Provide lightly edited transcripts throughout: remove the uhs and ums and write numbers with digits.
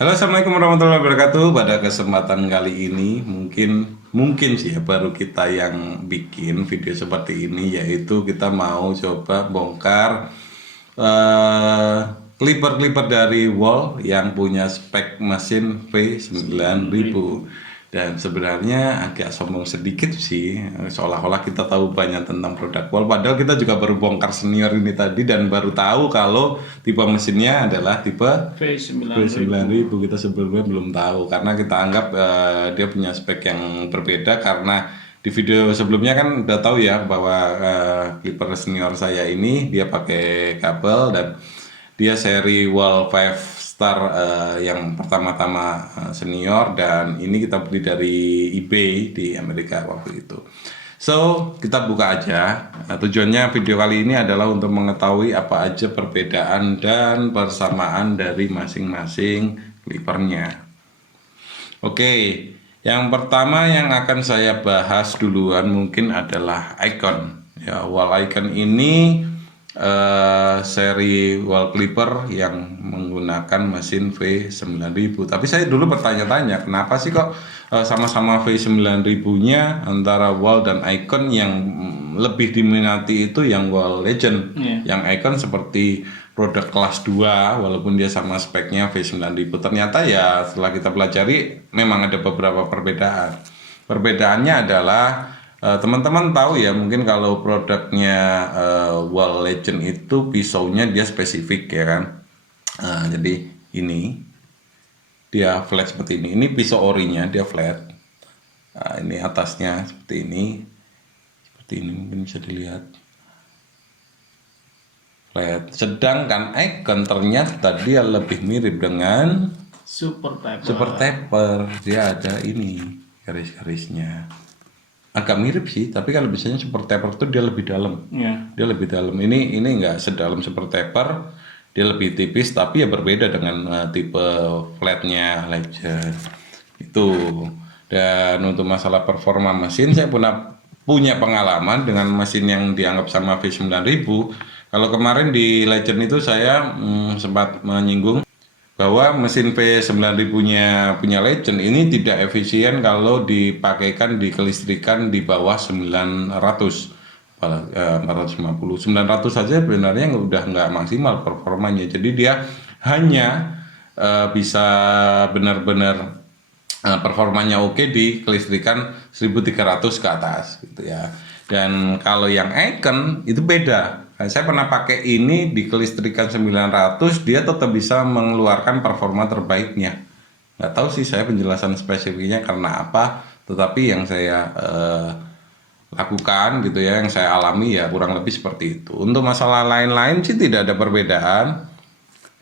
Halo, assalamualaikum warahmatullahi wabarakatuh. Pada kesempatan kali ini mungkin sih ya baru kita yang bikin video seperti ini, yaitu kita mau coba bongkar eh clipper dari Wall yang punya spek mesin V9000. Dan sebenarnya agak sombong sedikit sih, seolah-olah kita tahu banyak tentang produk Wall, padahal kita juga baru bongkar senior ini tadi dan baru tahu kalau tipe mesinnya adalah tipe V9000. V9000. Kita sebelumnya belum tahu karena kita anggap dia punya spek yang berbeda, karena di video sebelumnya kan udah tahu ya bahwa clipper senior saya ini dia pakai kabel dan dia seri Wall 5 Star yang pertama-tama senior, dan ini kita beli dari eBay di Amerika waktu itu. So, kita buka aja. Tujuannya video kali ini adalah untuk mengetahui apa aja perbedaan dan persamaan dari masing-masing clippernya. Oke, yang pertama yang akan saya bahas duluan mungkin adalah icon. Ya, wall icon ini seri wall clipper yang menggunakan mesin V9000. Tapi saya dulu bertanya-tanya, kenapa sih kok sama-sama V9000-nya antara wall dan icon yang lebih diminati itu yang wall legend. Yang icon seperti produk kelas 2 walaupun dia sama speknya V9000. Ternyata ya setelah kita pelajari memang ada beberapa perbedaan. Perbedaannya adalah teman-teman tahu ya, mungkin kalau produknya Wall Legend itu pisaunya dia spesifik ya kan. Jadi ini dia flat seperti ini. Ini pisau orinya dia flat. Ini atasnya seperti ini. Seperti ini mungkin bisa dilihat. Flat. Sedangkan icon ternyata dia lebih mirip dengan super taper. Dia ada ini garis-garisnya. Agak mirip sih, tapi kalau biasanya super taper itu dia lebih dalam. Dia lebih dalam. Ini nggak sedalam super taper, dia lebih tipis, tapi ya berbeda dengan tipe flatnya Legend itu. Dan untuk masalah performa mesin, saya punya pengalaman dengan mesin yang dianggap sama V9000. Kalau kemarin di Legend itu saya sempat menyinggung bahwa mesin V9000-nya punya Legend ini tidak efisien kalau dipakaikan di kelistrikan di bawah 900, 450, 900 saja sebenarnya udah nggak maksimal performanya. Jadi dia hanya bisa benar-benar performanya oke di kelistrikan 1300 ke atas gitu ya. Dan kalau yang icon itu beda. Saya pernah pakai ini di kelistrikan 900, dia tetap bisa mengeluarkan performa terbaiknya. Nggak tahu sih saya penjelasan spesifiknya karena apa, tetapi yang saya lakukan gitu ya, yang saya alami ya kurang lebih seperti itu. Untuk masalah lain-lain sih tidak ada perbedaan.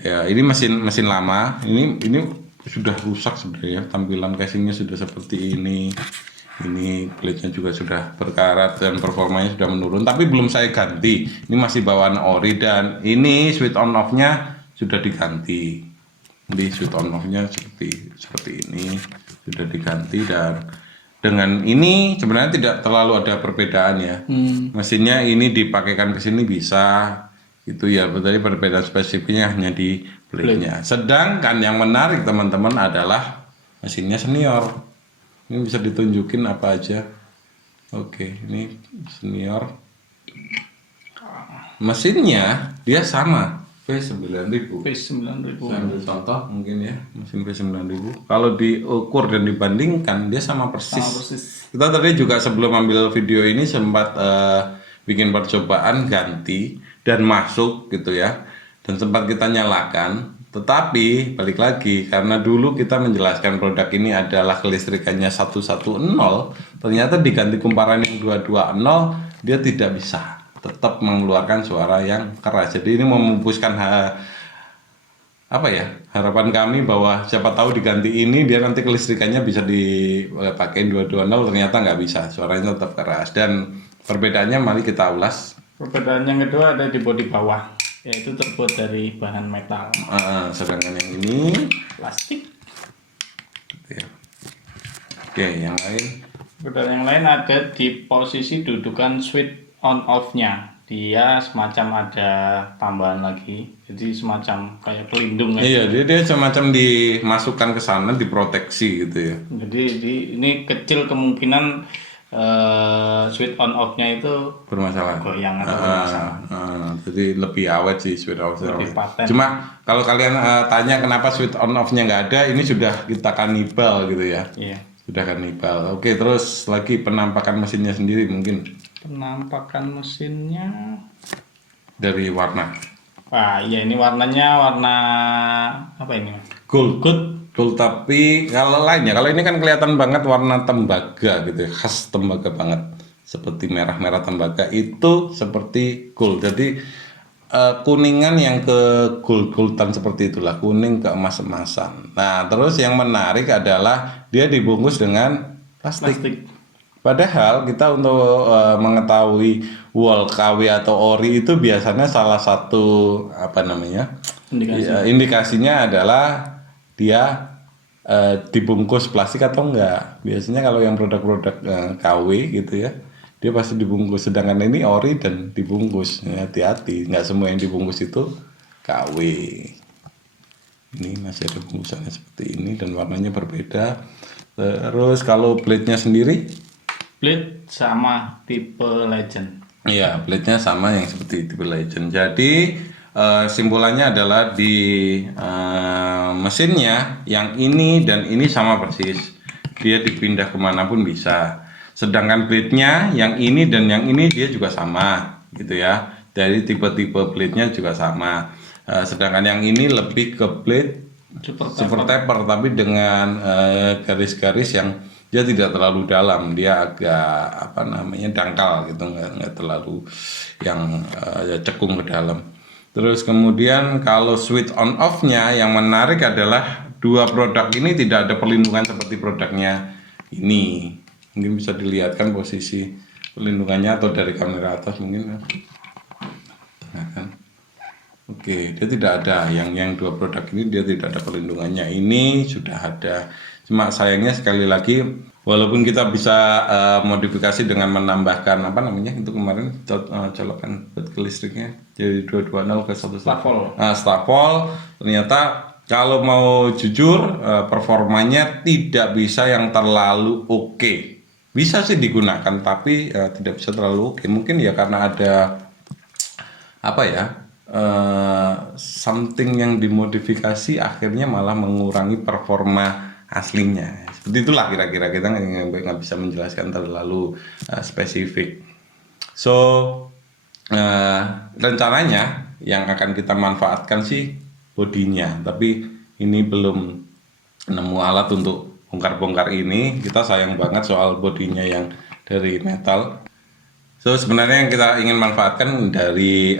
Ya, ini mesin lama. Ini sudah rusak sebenarnya. Tampilan casingnya sudah seperti ini. Ini plate-nya juga sudah berkarat dan performanya sudah menurun, tapi belum saya ganti. Ini masih bawaan ori, dan ini switch on off-nya sudah diganti. Di switch on off-nya seperti ini sudah diganti, dan dengan ini sebenarnya tidak terlalu ada perbedaan ya. Mesinnya ini dipakaikan ke sini bisa, itu ya, tadi perbedaan spesifiknya hanya di plate-nya. Sedangkan yang menarik teman-teman adalah mesinnya senior. Ini bisa ditunjukin apa aja. Oke, ini senior. Mesinnya dia sama V9000. V9000. Saya ambil contoh mungkin ya, mesin V9000. Kalau diukur dan dibandingkan dia sama persis. Kita tadi juga sebelum ambil video ini sempat bikin percobaan ganti dan masuk gitu ya. Dan sempat kita nyalakan. Tetapi balik lagi, karena dulu kita menjelaskan produk ini adalah kelistrikannya 110, ternyata diganti kumparan yang 220 dia tidak bisa tetap mengeluarkan suara yang keras. Jadi ini memupuskan harapan kami bahwa siapa tahu diganti ini dia nanti kelistrikannya bisa dipakai 220, ternyata nggak bisa, suaranya tetap keras. Dan perbedaannya mari kita ulas. Perbedaan yang kedua ada di bodi bawah, yaitu terbuat dari bahan metal. Sedangkan yang ini Plastik. ya. Oke, yang lain. Perbedaan yang lain ada di posisi dudukan switch on off-nya. dia semacam ada tambahan lagi, jadi semacam kayak pelindung aja. Iya, dia semacam dimasukkan ke sana, diproteksi gitu ya. Jadi ini kecil kemungkinan switch on off-nya itu Bermasalah. goyang atau bermasalah. Jadi lebih awet sih switch on Lebih off. paten. Cuma kalau kalian tanya kenapa switch on off-nya nggak ada, ini sudah kita kanibal gitu ya. Iya. Sudah kanibal. Oke, terus lagi penampakan mesinnya sendiri mungkin Penampakan mesinnya. dari warna. Wah, iya ini warnanya warna apa ini? Gold. Gold, tapi kalau lainnya, kalau ini kan kelihatan banget warna tembaga gitu ya, khas tembaga banget. Seperti merah-merah tembaga itu seperti gold. Jadi kuningan yang ke gold-goldan seperti itulah, kuning ke emas-emasan. Nah, terus yang menarik adalah dia dibungkus dengan plastik. Padahal kita untuk mengetahui wall KW atau ori itu biasanya salah satu apa namanya indikasinya adalah dia dibungkus plastik atau enggak. Biasanya kalau yang produk-produk KW gitu ya, dia pasti dibungkus. Sedangkan ini ori dan dibungkus. Ya, hati-hati, nggak semua yang dibungkus itu KW. Ini masih ada bungkusannya seperti ini dan warnanya berbeda. Terus kalau blade-nya sendiri? Blade sama tipe Legend. Iya, blade-nya sama yang seperti tipe Legend. Jadi simpulannya adalah di mesinnya yang ini dan ini sama persis. Dia dipindah kemanapun bisa. Sedangkan blade-nya yang ini dan yang ini dia juga sama, gitu ya. Dari tipe-tipe blade-nya juga sama. Sedangkan yang ini lebih ke blade super taper, tapi dengan garis-garis yang dia tidak terlalu dalam, dia agak apa namanya dangkal gitu, nggak terlalu yang cekung ke dalam. Terus kemudian kalau switch on off-nya yang menarik adalah dua produk ini tidak ada perlindungan seperti produknya ini. Mungkin bisa dilihatkan posisi perlindungannya atau dari kamera atas mungkin. Tengah kan. Oke, dia tidak ada yang dua produk ini, dia tidak ada perlindungannya. Ini sudah ada. Cuma sayangnya sekali lagi, walaupun kita bisa modifikasi dengan menambahkan apa namanya itu kemarin colokan buat ke listriknya jadi 220 ke 1 stafol. Ternyata kalau mau jujur performanya tidak bisa yang terlalu oke. Bisa sih digunakan tapi tidak bisa terlalu oke. Mungkin ya karena ada apa ya? Something yang dimodifikasi akhirnya malah mengurangi performa aslinya. Seperti itulah kira-kira, kita nggak bisa menjelaskan terlalu spesifik. So rencananya yang akan kita manfaatkan sih bodinya, tapi ini belum nemu alat untuk bongkar-bongkar ini. Kita sayang banget soal bodinya yang dari metal. So sebenarnya yang kita ingin manfaatkan dari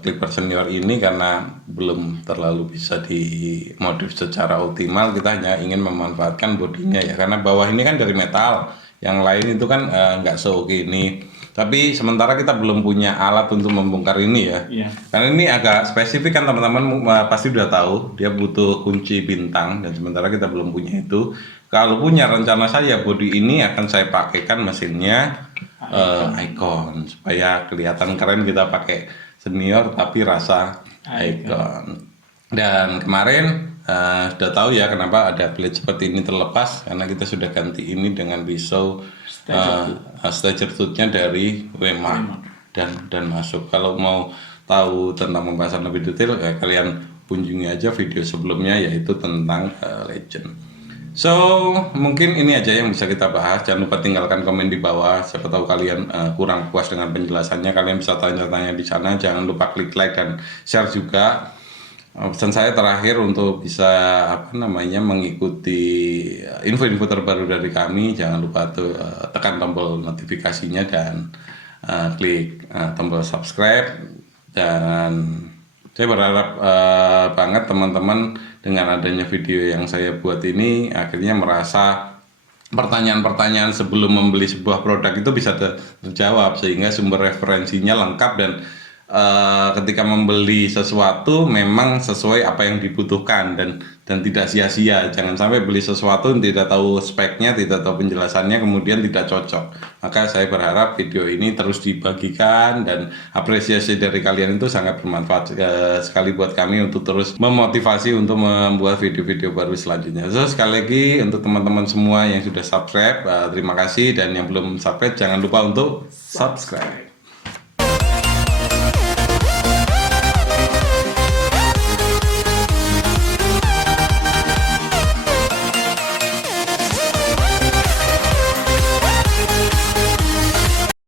Clipper Senior ini karena belum terlalu bisa dimodif secara optimal, kita hanya ingin memanfaatkan bodinya ya, karena bawah ini kan dari metal, yang lain itu kan nggak seoke ini. Tapi sementara kita belum punya alat untuk membongkar ini ya. Iya. Karena ini agak spesifik kan teman-teman pasti udah tahu, dia butuh kunci bintang dan sementara kita belum punya itu. Kalau punya, rencana saya bodi ini akan saya pakaikan mesinnya Icon supaya kelihatan keren, kita pakai Senior tapi rasa Icon. Dan kemarin sudah tahu ya kenapa ada blade seperti ini terlepas, karena kita sudah ganti ini dengan pisau stager tooth-nya dari Wema dan masuk. Kalau mau tahu tentang pembahasan lebih detail kalian kunjungi aja video sebelumnya yaitu tentang Legend. So mungkin ini aja yang bisa kita bahas. Jangan lupa tinggalkan komen di bawah. Siapa tahu kalian kurang puas dengan penjelasannya, kalian bisa tanya-tanya di sana. Jangan lupa klik like dan share juga. Pesan saya terakhir untuk bisa apa namanya mengikuti info-info terbaru dari kami, jangan lupa tuh tekan tombol notifikasinya dan klik tombol subscribe. Dan saya berharap banget teman-teman dengan adanya video yang saya buat ini akhirnya merasa pertanyaan-pertanyaan sebelum membeli sebuah produk itu bisa terjawab, sehingga sumber referensinya lengkap dan ketika membeli sesuatu memang sesuai apa yang dibutuhkan dan tidak sia-sia. Jangan sampai beli sesuatu yang tidak tahu speknya, tidak tahu penjelasannya, kemudian tidak cocok. Maka saya berharap video ini terus dibagikan dan apresiasi dari kalian itu sangat bermanfaat sekali buat kami untuk terus memotivasi untuk membuat video-video baru selanjutnya. So, sekali lagi untuk teman-teman semua yang sudah subscribe, terima kasih, dan yang belum subscribe jangan lupa untuk subscribe.